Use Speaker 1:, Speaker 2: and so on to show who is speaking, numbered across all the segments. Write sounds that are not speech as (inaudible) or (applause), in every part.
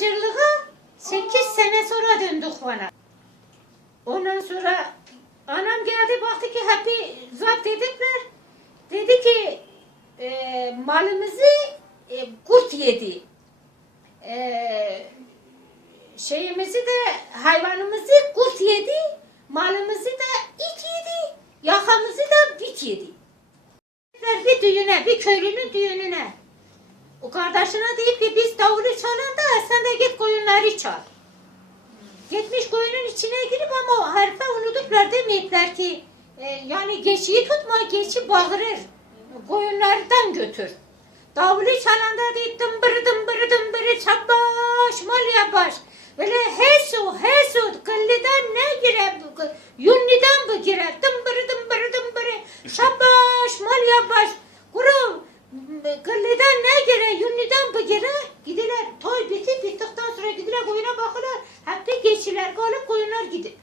Speaker 1: tacirlığa 8 sene sonra döndük bana. Ondan sonra anam geldi baktı ki hep zapt edipler. Dedi ki e, malımızı e, kurt yedi. E, şeyimizi de hayvanımızı kurt yedi. Malımızı da it yedi. Yakamızı da bit yedi. Bir düğüne, bir köylünün düğününe. O kardeşine deyip ki biz davulu çalın git koyunları çal. Gitmiş koyunun içine girip ama o herife unutuplar demeyipler ki e, yani geçiyi tutma geçi bağırır. Koyunlardan götür. Davulu çalanda deyip dımbırı dımbırı dımbırı çabaş mal yapaş. Böyle hesu hesu kılliden ne gire yunniden bu gire dımbırı dımbırı dımbırı (laughs) şabaş mal yapaş. Kılliden ne gire yunniden bu gire gidiler toy bitip bittikten sonra gidiler koyuna bakırlar. Hep de geçiler kalıp koyunlar gidip.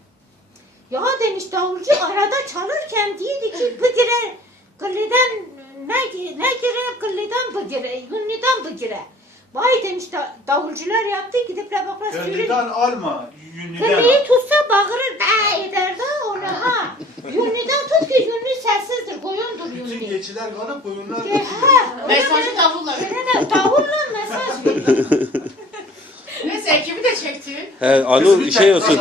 Speaker 1: Ya demiş davulcu arada çalırken değildi ki bu gire kılliden ne, ne gire kılliden bu gire yunniden bu gire. Vay demiş da, davulcular yaptı gidip de baklar.
Speaker 2: Gönlüden alma, yünüden
Speaker 1: Kılıyı
Speaker 2: al.
Speaker 1: tutsa bağırır
Speaker 2: Geçiler kalıp koyunlar
Speaker 3: Mesajı
Speaker 1: de davulla mesaj veriyor.
Speaker 3: Neyse ekibi de çekti.
Speaker 4: He, alo şey olsun.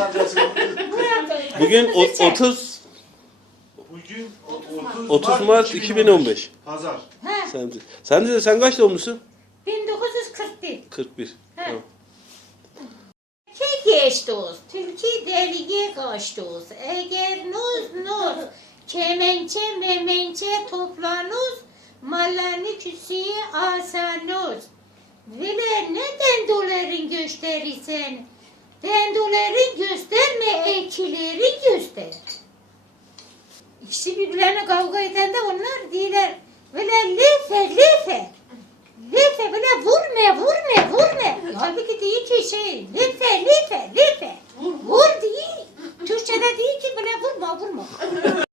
Speaker 4: Bugün o-
Speaker 1: kızımızı çek.
Speaker 4: 30
Speaker 2: Bugün
Speaker 3: 30
Speaker 4: 30 Mart 2015.
Speaker 2: Pazar.
Speaker 1: Ha,
Speaker 4: Sen de, sen de sen kaç doğumlusun?
Speaker 1: 1941.
Speaker 4: 41.
Speaker 1: Ha.
Speaker 4: Tamam.
Speaker 1: Ke geçtiz, Türkiye deliğe kaçtıız. Eğer nuz nuz, kemençe memençe toplanız, mallarını küsüye asanız. Vile ne dendoların gösterirsen, dendoların gösterme, ekileri göster. İkisi birbirlerine kavga eden de onlar değiller. Böyle lefe lefe. Lefe böyle vurma vurma vurma. Halbuki değil ki şey lefe lefe lefe.